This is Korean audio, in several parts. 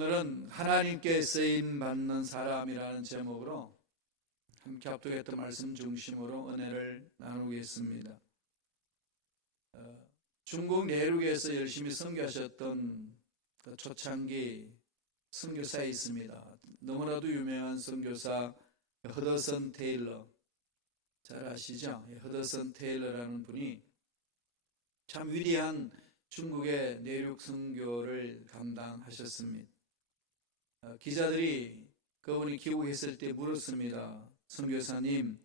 오늘은 하나님께 쓰임 받는 사람이라는 제목으로 함께 합독했던 말씀 중심으로 은혜를 나누겠습니다. 중국 내륙에서 열심히 선교하셨던 그 초창기 선교사에 있습니다. 너무나도 유명한 선교사 허더슨 테일러, 잘 아시죠? 허더슨 테일러라는 분이 참 위대한 중국의 내륙 선교를 감당하셨습니다. 기자들이 그분이 귀국했을 때 물었습니다. 선교사님,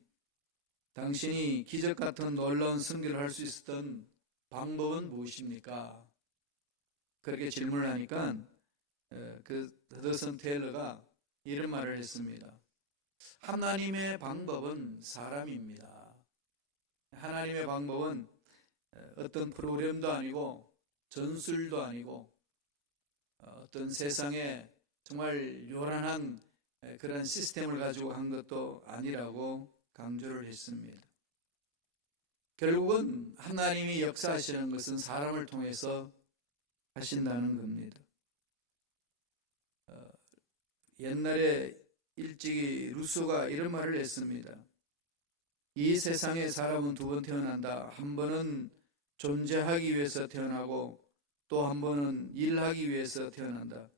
당신이 기적 같은 놀라운 선교를 할 수 있었던 방법은 무엇입니까? 그렇게 질문을 하니까 그 허더슨 테일러가 이런 말을 했습니다. 하나님의 방법은 사람입니다. 하나님의 방법은 어떤 프로그램도 아니고 전술도 아니고 어떤 세상에 정말 요란한 그런 시스템을 가지고 한 것도 아니라고 강조를 했습니다. 결국은 하나님이 역사하시는 것은 사람을 통해서 하신다는 겁니다. 옛날에 일찍이 루소가 이런 말을 했습니다. 이 세상에 사람은 두 번 태어난다. 한 번은 존재하기 위해서 태어나고 또 한 번은 일하기 위해서 태어난다.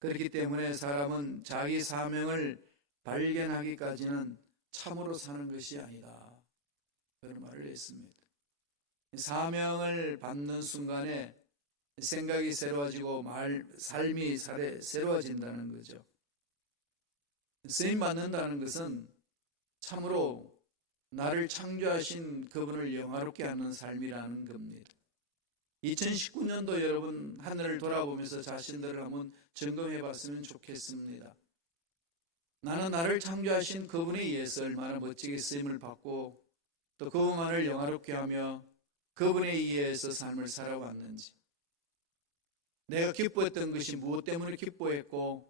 그렇기 때문에 사람은 자기 사명을 발견하기까지는 참으로 사는 것이 아니다. 그런 말을 했습니다. 사명을 받는 순간에 생각이 새로워지고 삶이 새로워진다는 거죠. 쓰임 받는다는 것은 참으로 나를 창조하신 그분을 영화롭게 하는 삶이라는 겁니다. 2019년도 여러분 하늘을 돌아보면서 자신들을 한번 점검해 봤으면 좋겠습니다. 나는 나를 창조하신 그분에 의해서 얼마나 멋지게 쓰임을 받고 또 그분만을 영화롭게 하며 그분에 의해서 삶을 살아왔는지, 내가 기뻐했던 것이 무엇 때문에 기뻐했고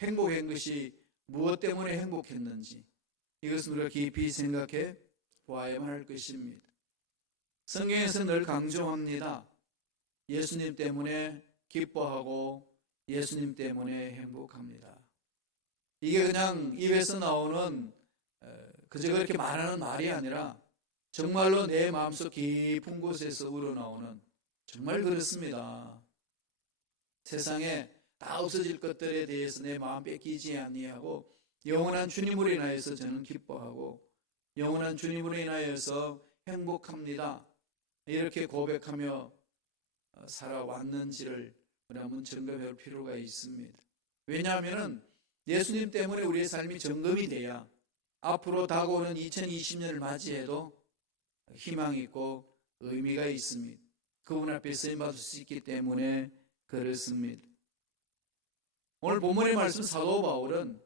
행복한 것이 무엇 때문에 행복했는지, 이것은 우리가 깊이 생각해 보아야만 할 것입니다. 성경에서 늘 강조합니다. 예수님 때문에 기뻐하고 예수님 때문에 행복합니다. 이게 그냥 입에서 나오는 그저 그렇게 말하는 말이 아니라 정말로 내 마음속 깊은 곳에서 우러나오는, 정말 그렇습니다. 세상에 다 없어질 것들에 대해서 내 마음 뺏기지 아니하고 영원한 주님으로 인하여서 저는 기뻐하고 영원한 주님으로 인하여서 행복합니다. 이렇게 고백하며 살아왔는지를 우리 한번 점검해 볼 필요가 있습니다. 왜냐하면 예수님 때문에 우리의 삶이 점검이 돼야 앞으로 다가오는 2020년을 맞이해도 희망이 있고 의미가 있습니다. 그분 앞에 쓰임받을 수 있기 때문에 그렇습니다. 오늘 본문의 말씀 사도 바울은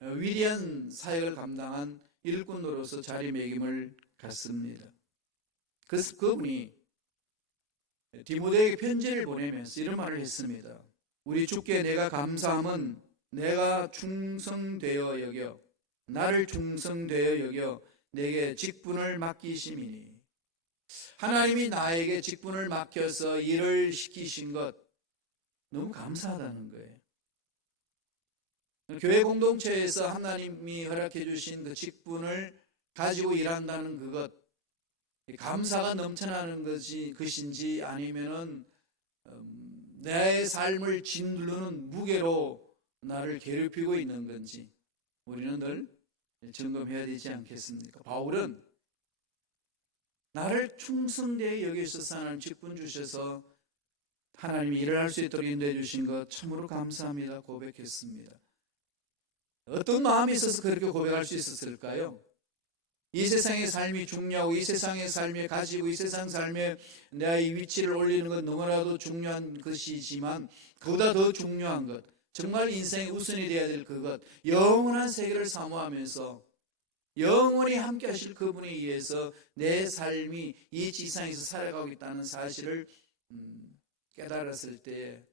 위대한 사역을 감당한 일꾼으로서 자리매김을 갖습니다. 그래서 그분이 디모데에게 편지를 보내면서 이런 말을 했습니다. 우리 주께 내가 감사함은 내가 충성되어 여겨 나를 충성되어 여겨 내게 직분을 맡기심이니, 하나님이 나에게 직분을 맡겨서 일을 시키신 것 너무 감사하다는 거예요. 교회 공동체에서 하나님이 허락해 주신 그 직분을 가지고 일한다는 그것, 감사가 넘쳐나는 것인지 아니면은 내 삶을 짓누르는 무게로 나를 괴롭히고 있는 건지 우리는 늘 점검해야 되지 않겠습니까? 바울은 나를 충성되게 여기셔서 하나님 직분 주셔서 하나님이 일을 할 수 있도록 인도해 주신 것 참으로 감사합니다 고백했습니다. 어떤 마음이 있어서 그렇게 고백할 수 있었을까요? 이 세상의 삶이 중요하고 이 세상의 삶에 가지고 이 세상 삶에 내 위치를 올리는 건 너무나도 중요한 것이지만 그보다 더 중요한 것, 정말 인생의 우선이 되어야 될 그것, 영원한 세계를 사모하면서 영원히 함께 하실 그분에 의해서 내 삶이 이 지상에서 살아가고 있다는 사실을 깨달았을 때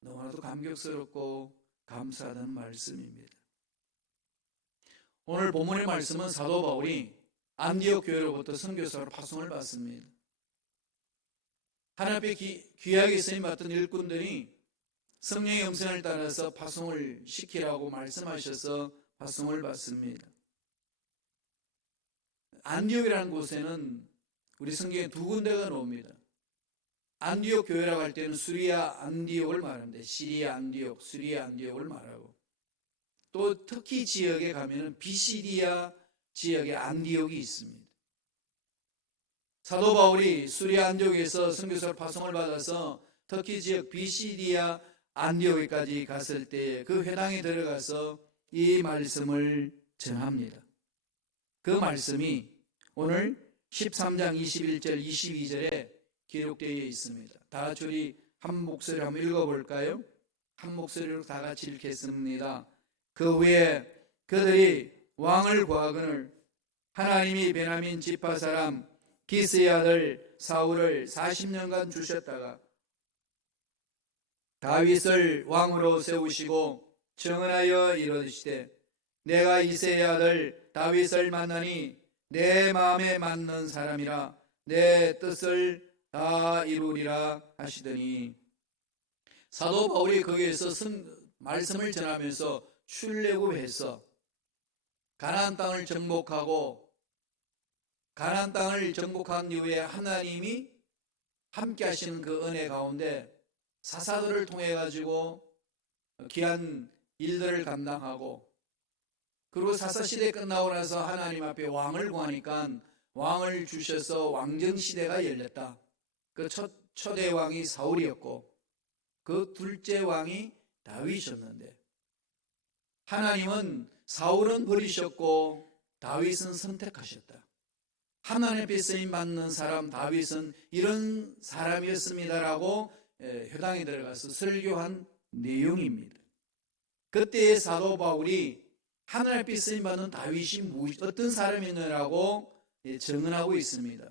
너무나도 감격스럽고 감사하다는 말씀입니다. 오늘 본문의 말씀은 사도 바울이 안디옥 교회로부터 선교사로 파송을 받습니다. 하나님 앞에 귀하게 쓰임받던 일꾼들이 성령의 음성을 따라서 파송을 시키라고 말씀하셔서 파송을 받습니다. 안디옥이라는 곳에는 우리 성경에 두 군데가 나옵니다. 안디옥 교회라고 할 때는 수리아 안디옥을 말합니다. 시리아 안디옥, 수리아 안디옥을 말하고, 또 터키 지역에 가면은 비시디아 지역에 안디옥이 있습니다. 사도 바울이 수리아 안디옥에서 선교사로 파송을 받아서 터키 지역 비시디아 안디옥에까지 갔을 때 그 회당에 들어가서 이 말씀을 전합니다. 그 말씀이 오늘 13장 21절 22절에 기록되어 있습니다. 다 같이 우리 한 목소리로 한번 읽어볼까요? 한 목소리로 다 같이 읽겠습니다. 그 후에 그들이 왕을 구하거늘 하나님이 베냐민 지파 사람 기스의 아들 사울을 40년간 주셨다가 다윗을 왕으로 세우시고 정언하여 이르시되 내가 이새의 아들 다윗을 만나니 내 마음에 맞는 사람이라 내 뜻을 다 이루리라 하시더니, 사도 바울이 거기에서 말씀을 전하면서 출애굽해서 가나안 땅을 정복하고, 가나안 땅을 정복한 이후에 하나님이 함께 하시는 그 은혜 가운데 사사들을 통해 가지고 귀한 일들을 감당하고, 그리고 사사시대 끝나고 나서 하나님 앞에 왕을 구하니까 왕을 주셔서 왕정시대가 열렸다. 그 초대 왕이 사울이었고 그 둘째 왕이 다윗이었는데, 하나님은 사울은 버리셨고 다윗은 선택하셨다. 하나님 앞에 쓰임받는 사람 다윗은 이런 사람이었습니다라고 회당에 들어가서 설교한 내용입니다. 그때의 사도 바울이 하나님 앞에 쓰임받는 다윗이 어떤 사람이냐라고 증언하고 있습니다.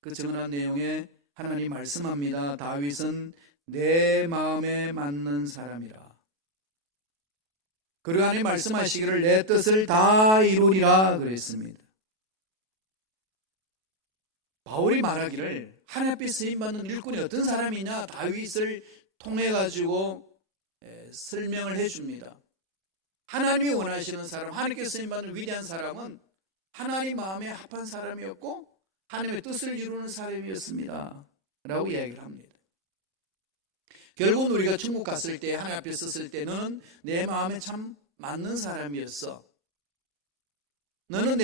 그 증언한 내용에 하나님 말씀합니다. 다윗은 내 마음에 맞는 사람이라. 그리고 하나님 말씀하시기를 내 뜻을 다 이루리라 그랬습니다. 바울이 말하기를 하나님 앞에 쓰임받는 일꾼이 어떤 사람이냐, 다윗을 통해 가지고 설명을 해줍니다. 하나님이 원하시는 사람, 하나님께 쓰임받는 위대한 사람은 하나님 마음에 합한 사람이었고 하나님의 뜻을 이루는 사람이었습니다 라고 이야기를 합니다. 결국은 우리가 천국 갔을 때 하나님 앞에 섰을 때 너는 내 마음에 참 맞는 사람이었어. 너는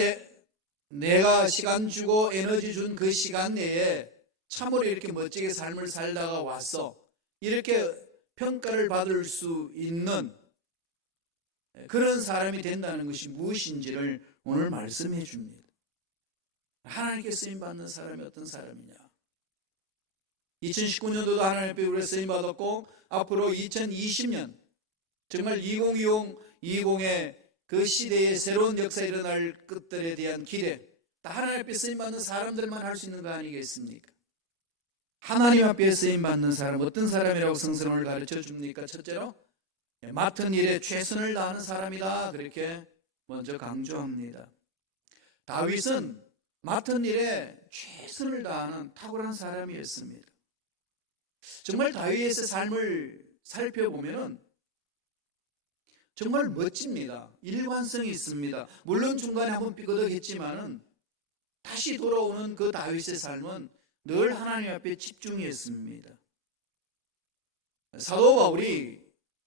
내가 시간 주고 에너지 준 그 시간 내에 참으로 이렇게 멋지게 삶을 살다가 왔어. 이렇게 평가를 받을 수 있는 그런 사람이 된다는 것이 무엇인지를 오늘 말씀해 줍니다. 하나님께 쓰임받는 사람이 어떤 사람이냐. 2019년도도 하나님 앞에 우리가 쓰임받았고 앞으로 2020년 정말 2020의 그 시대의 새로운 역사에 일어날 것들에 대한 기대, 다 하나님 앞에 쓰임받는 사람들만 할 수 있는 거 아니겠습니까? 하나님 앞에 쓰임받는 사람, 어떤 사람이라고 성경을 가르쳐 줍니까? 첫째로 맡은 일에 최선을 다하는 사람이다, 그렇게 먼저 강조합니다. 다윗은 맡은 일에 최선을 다하는 탁월한 사람이었습니다. 정말 다윗의 삶을 살펴보면 정말 멋집니다. 일관성이 있습니다. 물론 중간에 한번 삐거덕했지만은 다시 돌아오는 그 다윗의 삶은 늘 하나님 앞에 집중했습니다. 사도 바울이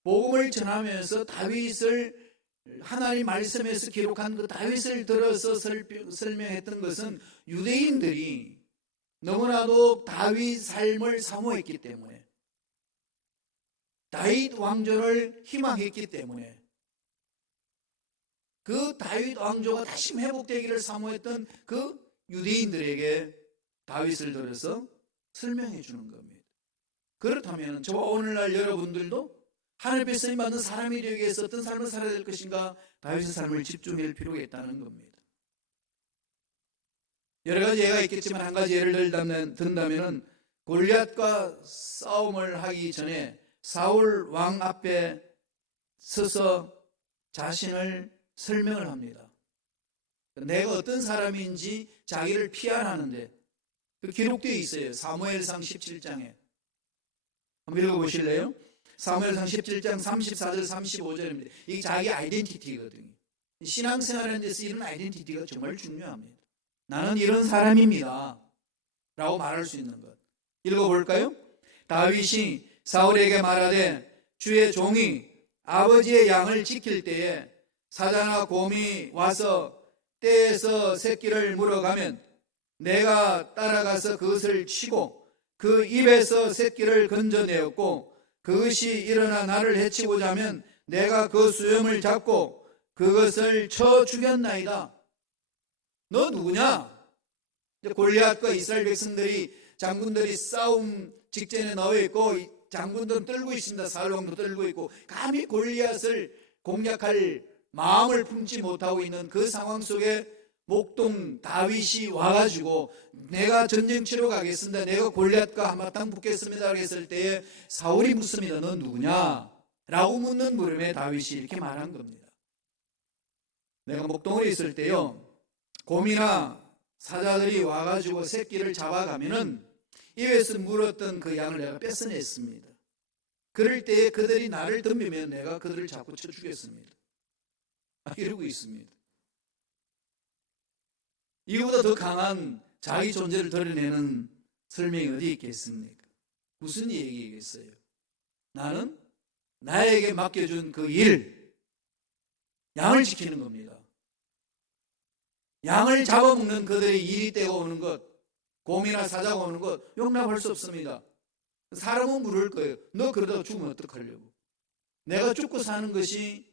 복음을 전하면서 다윗을 하나님 말씀에서 기록한 그 다윗을 들어서 설명했던 것은 유대인들이 너무나도 다윗 삶을 사모했기 때문에, 다윗 왕조를 희망했기 때문에, 그 다윗 왕조가 다시 회복되기를 사모했던 그 유대인들에게 다윗을 들어서 설명해 주는 겁니다. 그렇다면 저와 오늘날 여러분들도 하나님 앞에 쓰임받는 사람이 되기 위해서 어떤 삶을 살아야 될 것인가, 다윗의 삶을 집중할 필요가 있다는 겁니다. 여러 가지 예가 있겠지만 한 가지 예를 든다면 골리앗과 싸움을 하기 전에 사울 왕 앞에 서서 자신을 설명을 합니다. 내가 어떤 사람인지 자기를 피안하는데 그 기록되어 있어요. 사무엘상 17장에 한번 읽어보실래요? 사무엘상 17장 34절 35절입니다. 이게 자기 아이덴티티거든요. 신앙생활하는 데서 이런 아이덴티티가 정말 중요합니다. 나는 이런 사람입니다 라고 말할 수 있는 것. 읽어볼까요? 다윗이 사울에게 말하되 주의 종이 아버지의 양을 지킬 때에 사자나 곰이 와서 떼에서 새끼를 물어가면 내가 따라가서 그것을 치고 그 입에서 새끼를 건져내었고 그것이 일어나 나를 해치고자 하면 내가 그 수염을 잡고 그것을 쳐 죽였나이다. 너 누구냐? 골리앗과 이스라엘 백성들이 장군들이 싸움 직전에 나와 있고 장군들은 떨고 있습니다. 사울왕도 떨고 있고 감히 골리앗을 공략할 마음을 품지 못하고 있는 그 상황 속에 목동 다윗이 와가지고 내가 전쟁 치러 가겠습니다. 내가 골리앗과 한바탕 붙겠습니다. 했을 때에 사울이 묻습니다. 넌 누구냐? 라고 묻는 물음에 다윗이 이렇게 말한 겁니다. 내가 목동에 있을 때요, 곰이나 사자들이 와가지고 새끼를 잡아가면은 입에서 물었던 그 양을 내가 뺏어냈습니다. 그럴 때에 그들이 나를 덤비면 내가 그들을 잡고 쳐 죽였습니다. 이러고 있습니다. 이거보다 더 강한 자기 존재를 드러내는 설명이 어디 있겠습니까? 무슨 얘기겠어요? 나는 나에게 맡겨준 그 일, 양을 지키는 겁니다. 양을 잡아먹는 그들의 일이 떼고 오는 것, 곰이나 사자가 오는 것 용납할 수 없습니다. 사람은 물을 거예요. 너 그러다가 죽으면 어떡하려고? 내가 죽고 사는 것이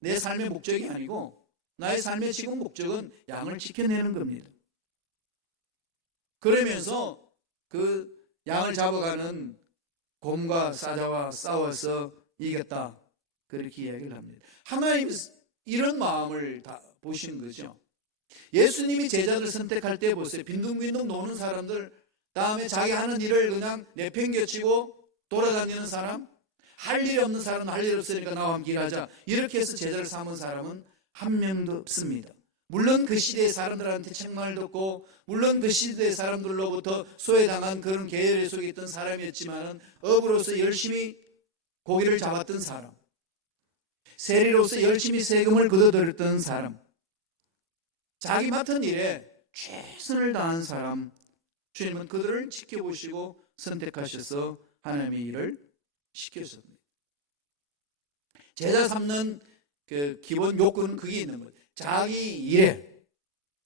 내 삶의 목적이 아니고 나의 삶의 지금 목적은 양을 지켜내는 겁니다. 그러면서 그 양을 잡아가는 곰과 사자와 싸워서 이겼다. 그렇게 이야기를 합니다. 하나님 이런 마음을 다 보신 거죠. 예수님이 제자들 선택할 때 보세요. 빈둥빈둥 노는 사람들, 다음에 자기 하는 일을 그냥 내팽개치고 돌아다니는 사람, 할 일이 없는 사람은 할 일 없으니까 나와 함께 일하자. 이렇게 해서 제자를 삼은 사람은 한 명도 없습니다. 물론 그 시대의 사람들한테 책망을 듣고 물론 그 시대의 사람들로부터 소외당한 그런 계열 속에 있던 사람이었지만 업으로서 열심히 고기를 잡았던 사람, 세리로서 열심히 세금을 걷어들였던 사람, 자기 맡은 일에 최선을 다한 사람, 주님은 그들을 지켜보시고 선택하셔서 하나님의 일을 시켰습니다. 제자 삼는 그 기본 요건은 그게 있는 거예요. 자기 일에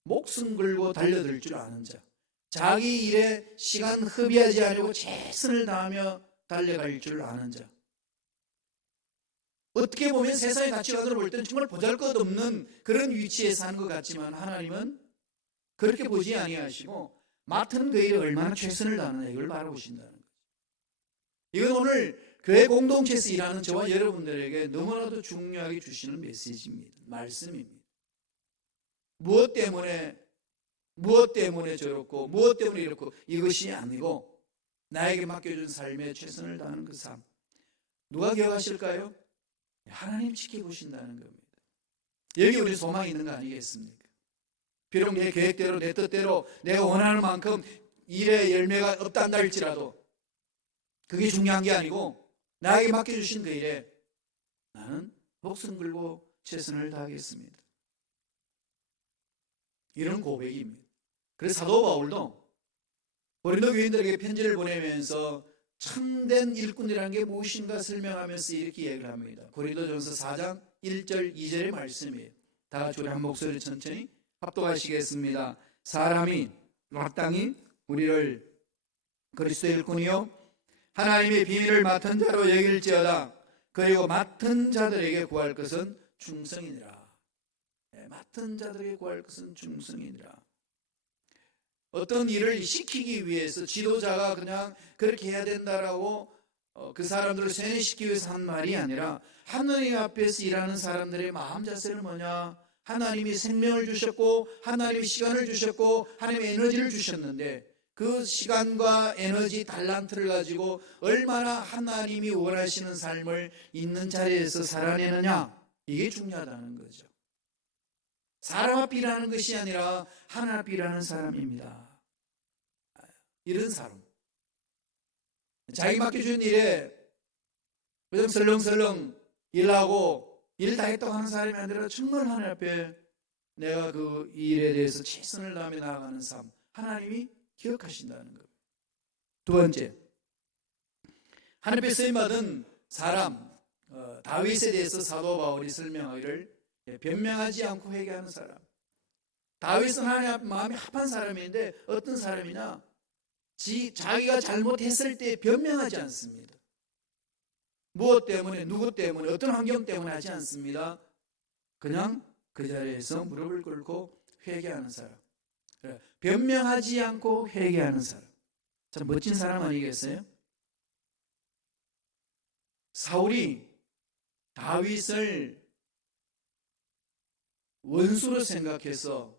목숨 걸고 달려들 줄 아는 자, 자기 일에 시간 허비하지 않고 최선을 다하며 달려갈 줄 아는 자. 어떻게 보면 세상의 가치관으로 볼 때는 정말 보잘것없는 그런 위치에 사는 것 같지만 하나님은 그렇게 보지 아니하시고 맡은 그 일에 얼마나 최선을 다하느냐 이걸 바라보신다는 거죠. 이건 오늘 교회 공동체에서 일하는 저와 여러분들에게 너무나도 중요하게 주시는 메시지입니다. 말씀입니다. 무엇 때문에 저렇고 무엇 때문에 이렇고 이것이 아니고 나에게 맡겨준 삶에 최선을 다하는 그 삶. 누가 기억하실까요? 하나님 지켜보신다는 겁니다. 여기 우리 소망이 있는 거 아니겠습니까? 비록 내 계획대로 내 뜻대로 내가 원하는 만큼 일의 열매가 없단다 할지라도 그게 중요한 게 아니고 나에게 맡겨주신 그 일에 나는 목숨 걸고 최선을 다하겠습니다. 이런 고백입니다. 그래서 사도 바울도 고린도 교인들에게 편지를 보내면서 참된 일꾼이라는 게 무엇인가 설명하면서 이렇게 얘기를 합니다. 고린도전서 4장 1절 2절의 말씀이에요. 다 같이 우리 한 목소리 천천히 합독하시겠습니다. 사람이 마땅히 우리를 그리스도의 일꾼이요 하나님의 비밀을 맡은 자로 여길지어다. 그리고 맡은 자들에게 구할 것은 충성이니라. 맡은 자들에게 구할 것은 충성이니라. 어떤 일을 시키기 위해서 지도자가 그냥 그렇게 해야 된다라고 그 사람들을 세뇌시키기 위해서 한 말이 아니라 하나님 앞에서 일하는 사람들의 마음 자세는 뭐냐? 하나님이 생명을 주셨고 하나님이 시간을 주셨고 하나님의 에너지를 주셨는데 그 시간과 에너지 달란트를 가지고 얼마나 하나님이 원하시는 삶을 있는 자리에서 살아내느냐, 이게 중요하다는 거죠. 사람 앞에 일하는 것이 아니라 하나님 앞에 일하는 사람입니다. 이런 사람, 자기 맡겨준 일에 그냥 설렁설렁 일하고 일 다 했다고 하는 사람이 아니라 정말 하나님 앞에 내가 그 일에 대해서 최선을 다하며 나아가는 삶, 하나님이 기억하신다는 것. 두 번째, 하나님 앞에 쓰임받은 사람, 다윗에 대해서 사도 바울이 설명하기를 변명하지 않고 회개하는 사람. 다윗은 하나님 앞에 마음이 합한 사람인데 어떤 사람이냐? 자기가 잘못했을 때 변명하지 않습니다. 무엇 때문에, 누구 때문에, 어떤 환경 때문에 하지 않습니다. 그냥 그 자리에서 무릎을 꿇고 회개하는 사람. 변명하지 않고 회개하는 사람. 참 멋진 사람 아니겠어요? 사울이 다윗을 원수로 생각해서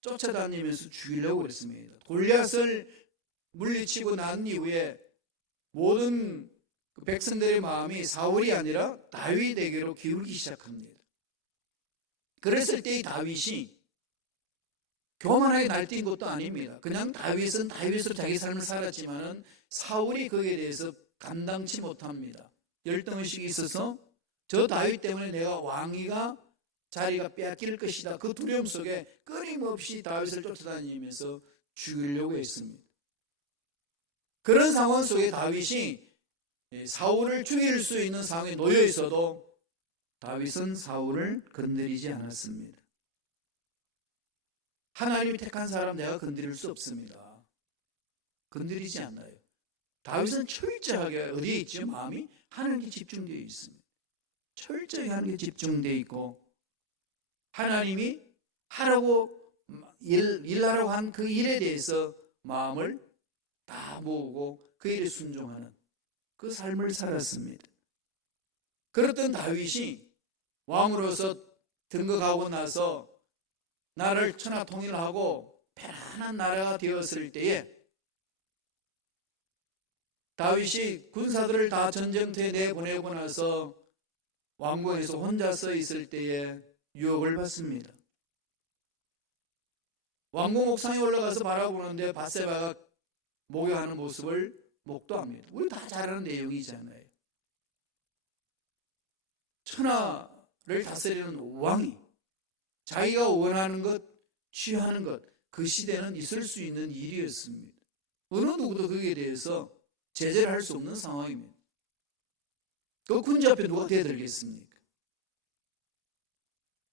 쫓아다니면서 죽이려고 그랬습니다. 골리앗을 물리치고 난 이후에 모든 백성들의 마음이 사울이 아니라 다윗에게로 기울기 시작합니다. 그랬을 때 이 다윗이 교만하게 날뛴 것도 아닙니다. 그냥 다윗은 다윗으로 자기 삶을 살았지만은 사울이 거기에 대해서 감당치 못합니다. 열등의식이 있어서 저 다윗 때문에 내가 왕위가 자리가 빼앗길 것이다. 그 두려움 속에 끊임없이 다윗을 쫓아다니면서 죽이려고 했습니다. 그런 상황 속에 다윗이 사울을 죽일 수 있는 상황에 놓여 있어도 다윗은 사울을 건드리지 않았습니다. 하나님이 택한 사람 내가 건드릴 수 없습니다. 건드리지 않아요. 다윗은 철저하게 어디에 있죠? 마음이 하나님께 집중되어 있습니다. 철저히 하나님께 집중되어 있고 하나님이 하라고 일하라고 한 그 일에 대해서 마음을 다 모으고 그 일에 순종하는 그 삶을 살았습니다. 그랬던 다윗이 왕으로서 등극하고 나서 나라를 천하통일하고 편안한 나라가 되었을 때에 다윗이 군사들을 다 전쟁터에 내보내고 나서 왕궁에서 혼자 서 있을 때에 유혹을 받습니다. 왕궁 옥상에 올라가서 바라보는데 밧세바가 목욕하는 모습을 목도합니다. 우리 다 잘 아는 내용이잖아요. 천하를 다스리는 왕이 자기가 원하는 것, 취하는 것, 그 시대는 있을 수 있는 일이었습니다. 어느 누구도 거기에 대해서 제재를 할 수 없는 상황입니다. 그 군주 앞에 누가 대들겠습니까?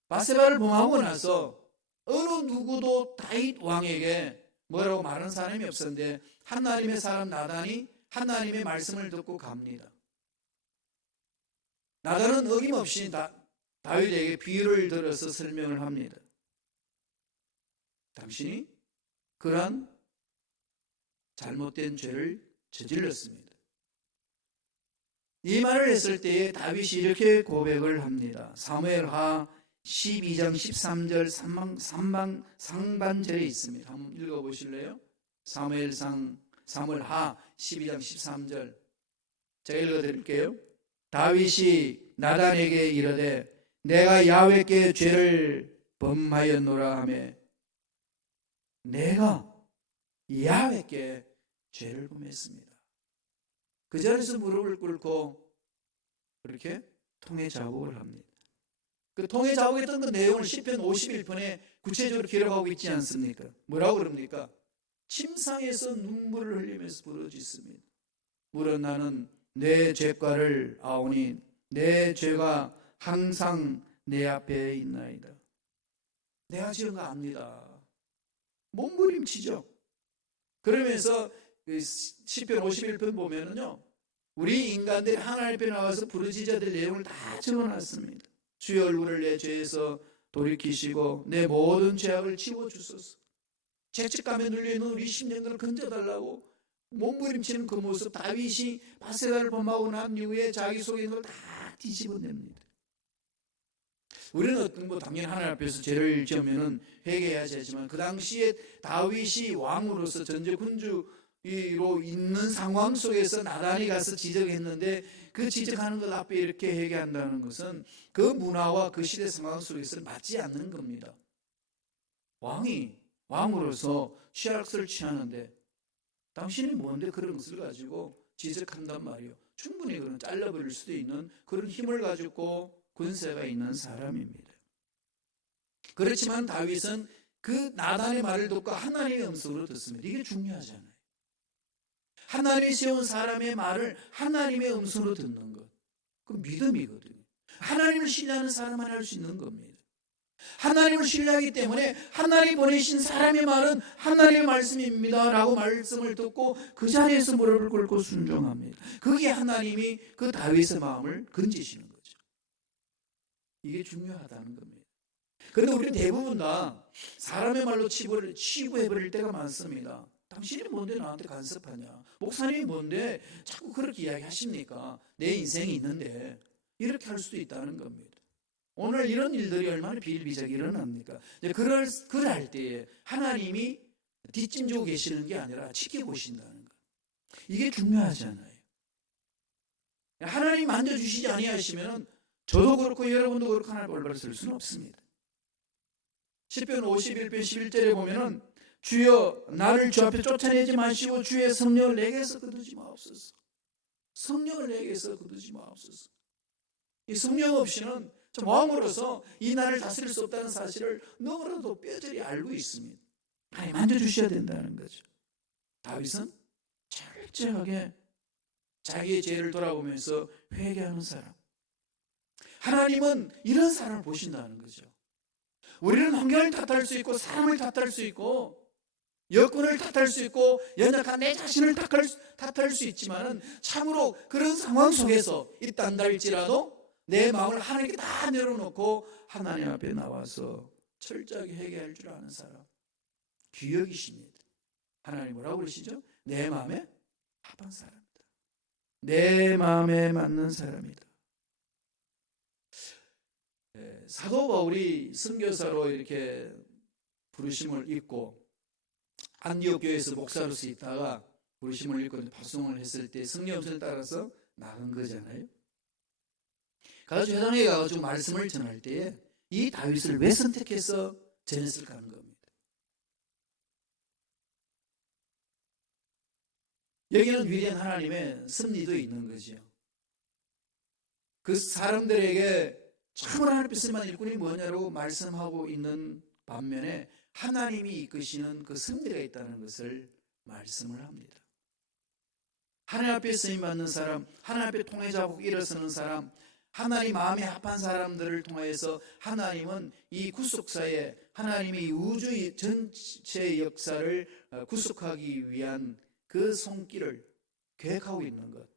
밧세바를 범하고 나서 어느 누구도 다윗 왕에게 뭐라고 말하는 사람이 없었는데 하나님의 사람 나단이 하나님의 말씀을 듣고 갑니다. 나단은 어김없이 다윗에게 비유를 들어서 설명을 합니다. 당신이 그러한 잘못된 죄를 저질렀습니다. 이 말을 했을 때에 다윗이 이렇게 고백을 합니다. 사무엘하 12장 13절 상반절에 있습니다. 한번 읽어보실래요? 사무엘하 12장 13절 제가 읽어드릴게요. 다윗이 나단에게 이르되 내가 야훼께 죄를 범하였노라 하며 내가 야훼께 죄를 범했습니다. 그 자리에서 무릎을 꿇고 그렇게 통해 자복을 합니다. 그 통해 자복했던 그 내용을 시편 51편에 구체적으로 기록하고 있지 않습니까? 뭐라고 그럽니까? 침상에서 눈물을 흘리면서 부르짖습니다. 물은 나는 내 죄과를 아오니 내 죄가 항상 내 앞에 있나이다. 내가 지은 거 압니다. 몸부림치죠. 그러면서 시편 51편 보면은요, 우리 인간들이 하나님 앞에 나와서 부르짖어야 될 내용을 다 적어놨습니다. 주의 얼굴을 내 죄에서 돌이키시고 내 모든 죄악을 지워주소서. 죄책감에 눌려있는 우리 심령들을 건져달라고 몸부림치는 그 모습, 다윗이 밧세바를 범하고 난 이후에 자기 속에 있는 걸 다 뒤집어냅니다. 우리는 당연히 하나님 앞에서 죄를 지으면 회개해야지 하지만 그 당시에 다윗이 왕으로서 전제 군주로 있는 상황 속에서 나단이 가서 지적했는데 그 지적하는 것 앞에 이렇게 회개한다는 것은 그 문화와 그 시대 상황 속에서 맞지 않는 겁니다. 왕으로서 취할 것을 취하는데 당신이 뭔데 그런 것을 가지고 지적한단 말이에요. 충분히 그런 잘라버릴 수도 있는 그런 힘을 가지고 권세가 있는 사람입니다. 그렇지만 다윗은 그 나단의 말을 듣고 하나님의 음성으로 듣습니다. 이게 중요하잖아요. 하나님이 세운 사람의 말을 하나님의 음성으로 듣는 것, 그 믿음이거든요. 하나님을 신뢰하는 사람만 할 수 있는 겁니다. 하나님을 신뢰하기 때문에 하나님 보내신 사람의 말은 하나님의 말씀입니다 라고 말씀을 듣고 그 자리에서 무릎을 꿇고 순종합니다. 그게 하나님이 그 다윗의 마음을 건지시는 거죠. 이게 중요하다는 겁니다. 그런데 우리 대부분 다 사람의 말로 치부해버릴 때가 많습니다. 당신이 뭔데 나한테 간섭하냐? 목사님이 뭔데 자꾸 그렇게 이야기하십니까? 내 인생이 있는데. 이렇게 할 수도 있다는 겁니다. 오늘 이런 일들이 얼마나 비일비재하게 일어납니까? 그럴 때에 하나님이 뒷짐지고 계시는 게 아니라 지켜보신다는 것. 이게 중요하잖아요. 하나님 만져주시지 아니하시면 저도 그렇고 여러분도 그렇고 하나님 올바로 설 수는 없습니다. 시편 51편 11절에 보면은 주여 나를 주 앞에 쫓아내지 마시고 주의 성령을 내게서 거두지 마옵소서. 성령을 내게서 거두지 마옵소서. 이 성령 없이는 마음으로서 이 나를 다스릴 수 없다는 사실을 너무나도 뼈저리 알고 있습니다. 하나님 만져주셔야 된다는 거죠. 다윗은 철저하게 자기의 죄를 돌아보면서 회개하는 사람. 하나님은 이런 사람을 보신다는 거죠. 우리는 환경을 탓할 수 있고 사람을 탓할 수 있고 여건을 탓할 수 있고 연약한 내 자신을 탓할 수 있지만 참으로 그런 상황 속에서 있단다 할지라도 내 마음을 하나님께 다 내려놓고 하나님 앞에 나와서 철저하게 회개할 줄 아는 사람, 귀역이십니다. 하나님 뭐라고 그러시죠? 내 마음에 합한 사람이다. 내 마음에 맞는 사람이다. 사도 바울이 선교사로 이렇게 부르심을 입고 안디옥 교회에서 목사로서 있다가 부르심을 입고 파송을 했을 때 성령 음성을 따라서 나간 거잖아요. 가서 회당에 가서 말씀을 전할 때에 이 다윗을 왜 선택해서 전했을까 하는 겁니다. 여기는 위대한 하나님의 섭리도 있는 거죠. 그 사람들에게 참으로 하나님께 쓸만한 일꾼이 뭐냐고 말씀하고 있는 반면에 하나님이 이끄시는 그 섭리가 있다는 것을 말씀을 합니다. 하나님 앞에 쓰임받는 사람, 하나님 앞에 통해자고 일어서는 사람, 하나님 마음에 합한 사람들을 통해서 하나님은 이 구속사에 하나님이 우주 전체의 역사를 구속하기 위한 그 손길을 계획하고 있는 것,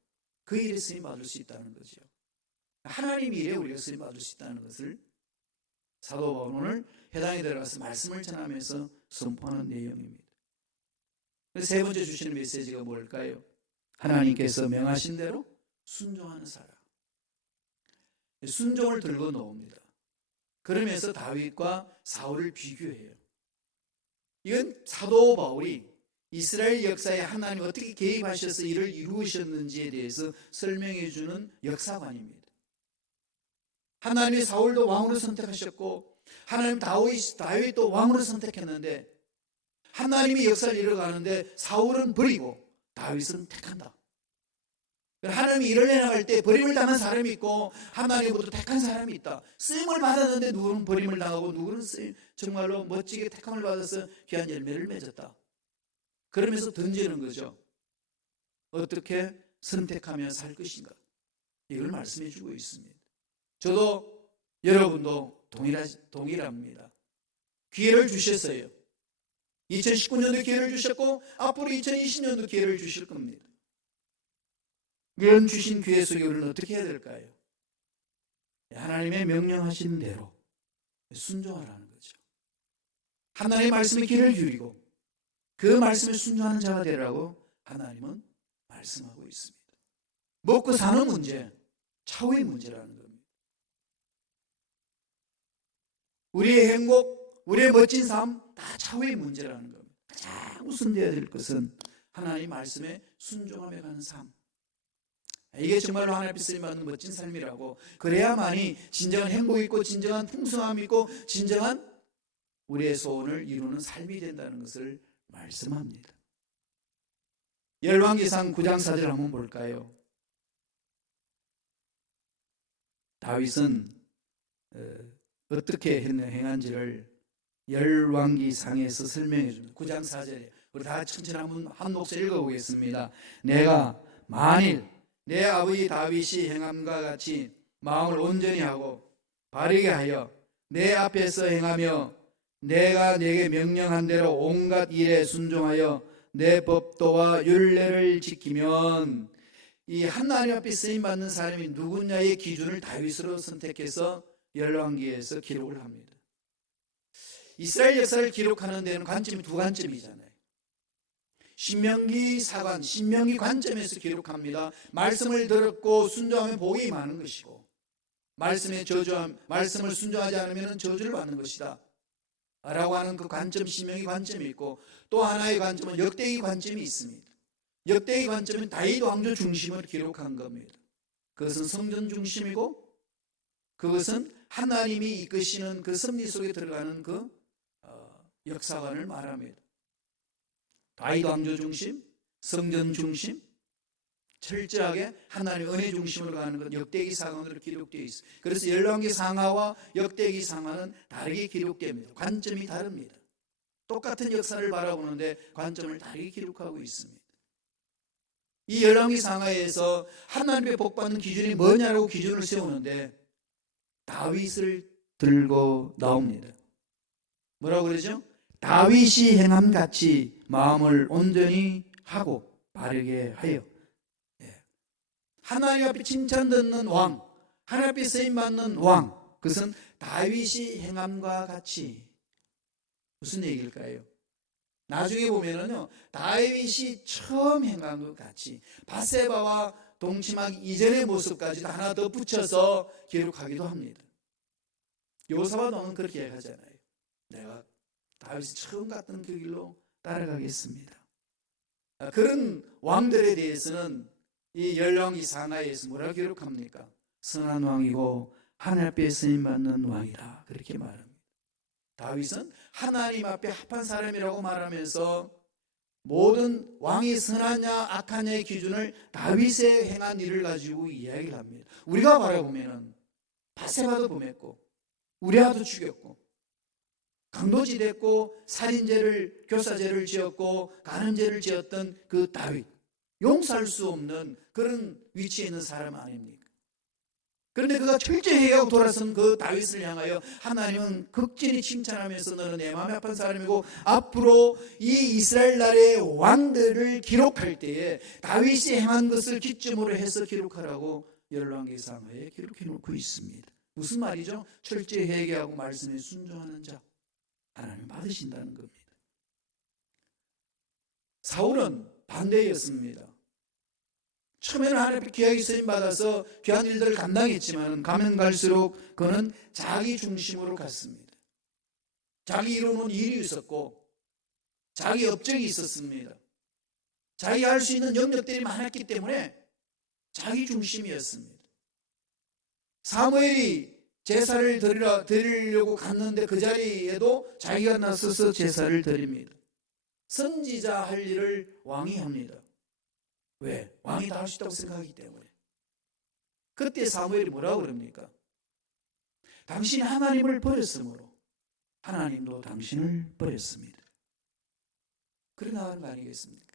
그 일에 쓰임받을 수 있다는 거죠. 하나님 일에 우리가 쓰임받을 수 있다는 것을 사도 바울은 오늘 회당에 들어가서 말씀을 전하면서 선포하는 내용입니다. 세 번째 주시는 메시지가 뭘까요? 하나님께서 명하신 대로 순종하는 사람. 순종을 들고 놓습니다. 그러면서 다윗과 사울을 비교해요. 이건 사도 바울이 이스라엘 역사에 하나님 어떻게 개입하셔서 이를 이루셨는지에 대해서 설명해 주는 역사관입니다. 하나님이 사울도 왕으로 선택하셨고 하나님 다윗도 왕으로 선택했는데 하나님이 역사를 이뤄가는데 사울은 버리고 다윗은 택한다. 하나님이 일을 해나갈 때 버림을 당한 사람이 있고 하나님으로부터 택한 사람이 있다. 쓰임을 받았는데 누구는 버림을 당하고 누구는 정말로 멋지게 택함을 받아서 귀한 열매를 맺었다. 그러면서 던지는 거죠. 어떻게 선택하며 살 것인가. 이걸 말씀해 주고 있습니다. 저도 여러분도 동일합니다. 기회를 주셨어요. 2019년도 기회를 주셨고 앞으로 2020년도 기회를 주실 겁니다. 이런 주신 기회 속에 우리는 어떻게 해야 될까요? 하나님의 명령하신 대로 순종하라는 거죠. 하나님의 말씀에 귀를 기울이고 그 말씀에 순종하는 자가 되라고 하나님은 말씀하고 있습니다. 먹고 사는 문제, 차후의 문제라는 겁니다. 우리의 행복, 우리의 멋진 삶 다 차후의 문제라는 겁니다. 가장 우선되어야 될 것은 하나님 말씀에 순종하며 가는 삶. 이게 정말로 하나님 앞에 쓰임받는 멋진 삶이라고, 그래야만이 진정한 행복이 있고 진정한 풍성함이 있고 진정한 우리의 소원을 이루는 삶이 된다는 것을 말씀합니다. 열왕기상 9장 4절 한번 볼까요? 다윗은 어떻게 행한지를 열왕기상에서 설명해 줍니다. 9장 4절에 우리 다 천천히 한 목소리 읽어보겠습니다. 내가 만일 내 아버지 다윗이 행함과 같이 마음을 온전히 하고 바르게 하여 내 앞에서 행하며 내가 내게 명령한 대로 온갖 일에 순종하여 내 법도와 율례를 지키면, 이 하나님 앞에 쓰임받는 사람이 누구냐의 기준을 다윗으로 선택해서 열왕기에서 기록을 합니다. 이스라엘 역사를 기록하는 데는 관점이 두 관점이잖아요. 신명기 사관, 신명기 관점에서 기록합니다. 말씀을 들었고 순종하면 복이 많은 것이고, 말씀을 순종하지 않으면 저주를 받는 것이다 라고 하는 그 관점, 신명기 관점이 있고, 또 하나의 관점은 역대기 관점이 있습니다. 역대기 관점은 다윗 왕조 중심을 기록한 겁니다. 그것은 성전 중심이고, 그것은 하나님이 이끄시는 그 섭리 속에 들어가는 그 역사관을 말합니다. 다윗 왕조 중심, 성전 중심, 철저하게 하나님의 은혜 중심으로 가는 것, 역대기 상하로 기록되어 있습니다. 그래서 열왕기 상하와 역대기 상하는 다르게 기록됩니다. 관점이 다릅니다. 똑같은 역사를 바라보는데 관점을 다르게 기록하고 있습니다. 이 열왕기 상하에서 하나님의 복받는 기준이 뭐냐라고 기준을 세우는데 다윗을 들고 나옵니다. 뭐라고 그러죠? 다윗이 행함같이 마음을 온전히 하고 바르게 하여. 하나님 앞에 칭찬 듣는 왕, 하나님 앞에 쓰임받는 왕, 그것은 다윗이 행함과 같이. 무슨 얘기일까요? 나중에 보면은요, 다윗이 처음 행한 것 같이 바세바와 동침하기 이전의 모습까지도 하나 더 붙여서 기록하기도 합니다. 요사바도는 그렇게 얘기하잖아요. 내가 다윗이 처음 갔던 그 길로 따라가겠습니다. 그런 왕들에 대해서는 이 열왕기 상하에서 뭐라고 기록합니까? 선한 왕이고 하나님 앞에 쓰임받는 왕이다, 그렇게 말합니다. 다윗은 하나님 앞에 합한 사람이라고 말하면서 모든 왕이 선하냐 악하냐의 기준을 다윗의 행한 일을 가지고 이야기를 합니다. 우리가 바라보면 바세바도 범했고 우리아도 죽였고 강도질했고 살인죄를, 교사죄를 지었고 간음죄를 지었던 그 다윗, 용서할 수 없는 그런 위치에 있는 사람 아닙니까? 그런데 그가 철저히 회개하고 돌아선 그 다윗을 향하여 하나님은 극진히 칭찬하면서 너는 내 마음에 합한 사람이고 앞으로 이 이스라엘 나라의 왕들을 기록할 때에 다윗이 행한 것을 기점으로 해서 기록하라고 열왕기 상하에 기록해 놓고 있습니다. 무슨 말이죠? 철저히 회개하고 말씀에 순종하는 자 하나님 받으신다는 겁니다. 사울은 반대였습니다. 처음에는 하나님 앞에 귀하게 쓰임받아서 귀한 일들을 감당했지만 가면 갈수록 그는 자기 중심으로 갔습니다. 자기 이루는 일이 있었고 자기 업적이 있었습니다. 자기가 할 수 있는 영역들이 많았기 때문에 자기 중심이었습니다. 사무엘이 제사를 드리려고 갔는데 그 자리에도 자기가 나서서 제사를 드립니다. 선지자 할 일을 왕이 합니다. 왜? 왕이 다 할 수 있다고 생각하기 때문에. 그때 사무엘이 뭐라고 그럽니까? 당신이 하나님을 버렸으므로 하나님도 당신을 버렸습니다. 그래 나가는 거 아니겠습니까?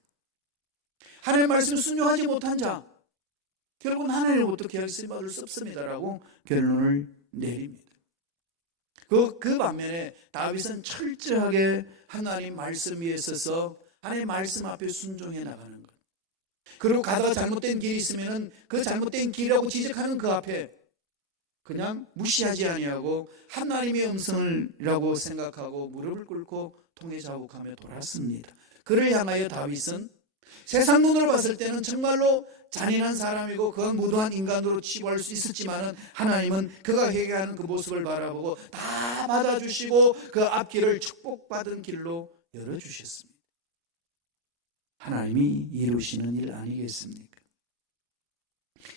하나님의 말씀을 순종하지 못한 자, 결국은 하나님으로부터 계약을 받을 수 없습니다라고 결론을 내립니다. 그 반면에 다윗은 철저하게 하나님 말씀 위에 서서 하나님 말씀 앞에 순종해 나가는 것. 그리고 가다가 잘못된 길이 있으면 그 잘못된 길이라고 지적하는 그 앞에 그냥 무시하지 아니하고 하나님의 음성이라고 생각하고 무릎을 꿇고 통해 자복하며 돌았습니다. 그를 향하여 다윗은 세상 눈으로 봤을 때는 정말로 잔인한 사람이고 그 무도한 인간으로 치부할 수 있었지만 하나님은 그가 회개하는 그 모습을 바라보고 다 받아주시고 그 앞길을 축복받은 길로 열어주셨습니다. 하나님이 이루시는 일 아니겠습니까?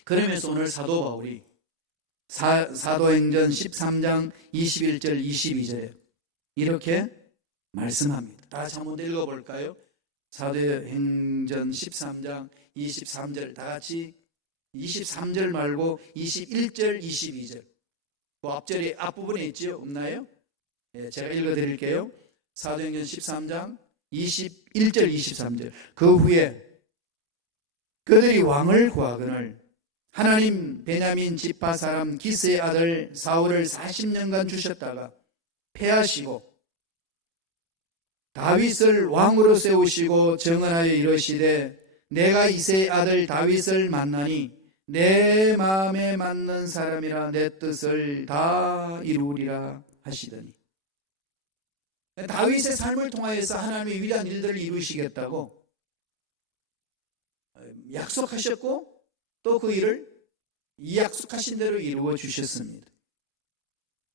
그러면서 오늘 사도 바울이 사도행전 13장 21절 22절에 이렇게 말씀합니다. 다 같이 한번 읽어볼까요? 사도행전 13장 23절 다 같이 23절 말고 21절, 22절. 그 앞절이 앞부분에 있지요? 없나요? 예, 제가 읽어드릴게요. 사도행전 13장 21절, 23절. 그 후에 그들이 왕을 구하거늘 하나님 베냐민 지파 사람 기스의 아들 사울을 40년간 주셨다가 패하시고 다윗을 왕으로 세우시고 정언하여 이르시되 내가 이새의 아들 다윗을 만나니 내 마음에 맞는 사람이라 내 뜻을 다 이루리라 하시더니, 다윗의 삶을 통하여서 하나님의 위대한 일들을 이루시겠다고 약속하셨고 또 그 일을 이 약속하신 대로 이루어 주셨습니다.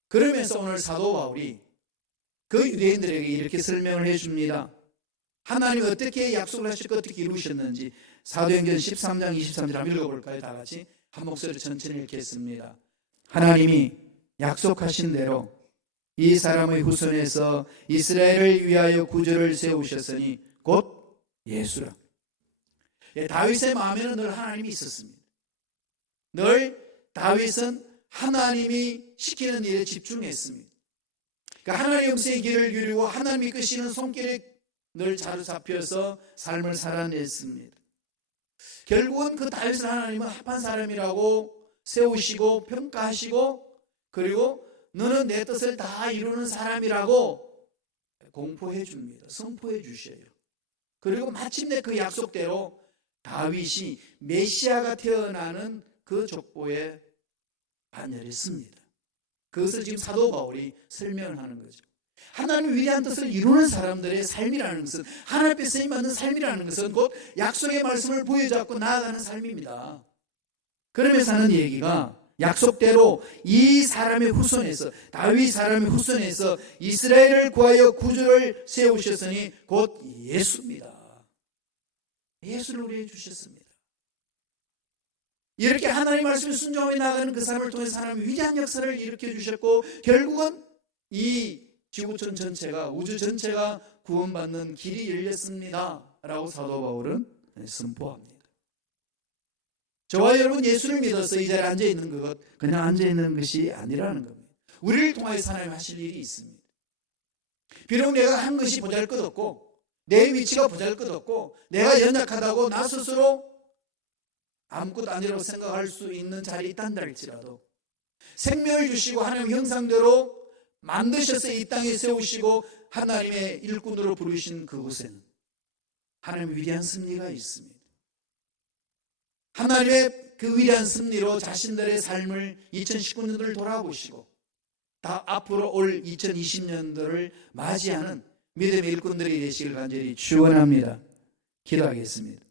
그러면서 오늘 사도 바울이 그 유대인들에게 이렇게 설명을 해줍니다. 하나님이 어떻게 약속을 하셨고 어떻게 이루셨는지. 사도행전 13장 23절 한번 읽어볼까요? 다 같이 한 목소리로 천천히 읽겠습니다. 하나님이 약속하신 대로 이 사람의 후손에서 이스라엘을 위하여 구주를 세우셨으니 곧 예수라. 다윗의 마음에는 늘 하나님이 있었습니다. 늘 다윗은 하나님이 시키는 일에 집중했습니다. 그러니까 하나님의 음성의 길을 누리고 하나님이 이끄시는 손길에 늘 자리잡혀서 삶을 살아냈습니다. 결국은 그 다윗을 하나님은 합한 사람이라고 세우시고 평가하시고, 그리고 너는 내 뜻을 다 이루는 사람이라고 공포해 줍니다. 선포해 주셔요. 그리고 마침내 그 약속대로 다윗이 메시아가 태어나는 그 족보에 반열했습니다. 그것을 지금 사도 바울이 설명을 하는 거죠. 하나님의 위대한 뜻을 이루는 사람들의 삶이라는 것은, 하나님께 쓰임받는 삶이라는 것은 곧 약속의 말씀을 부여잡고 나아가는 삶입니다. 그러면서 하는 얘기가 약속대로 이 사람의 후손에서, 다윗 사람의 후손에서 이스라엘을 구하여 구주를 세우셨으니 곧 예수입니다. 예수를 우리에게 주셨습니다. 이렇게 하나님의 말씀에 순종하며 나아가는 그 사람을 통해서 하나님의 위대한 역사를 일으켜 주셨고, 결국은 이 지구촌 전체가, 우주 전체가 구원받는 길이 열렸습니다 라고 사도 바울은 선포합니다. 저와 여러분, 예수를 믿어서 이 자리에 앉아있는 것, 그냥 앉아있는 것이 아니라는 겁니다. 우리를 통해서 하나님 하실 일이 있습니다. 비록 내가 한 것이 보잘것없고 내 위치가 보잘것없고 내가 연약하다고 나 스스로 아무것도 아니라고 생각할 수 있는 자리에 있단다 할지라도, 생명을 주시고 하나님의 형상대로 만드셔서 이 땅에 세우시고 하나님의 일꾼으로 부르신 그곳에는 하나님의 위대한 섭리가 있습니다. 하나님의 그 위대한 섭리로 자신들의 삶을 2019년도를 돌아보시고 다 앞으로 올 2020년도를 맞이하는 믿음의 일꾼들이 되시길 간절히 축원합니다. 기도하겠습니다.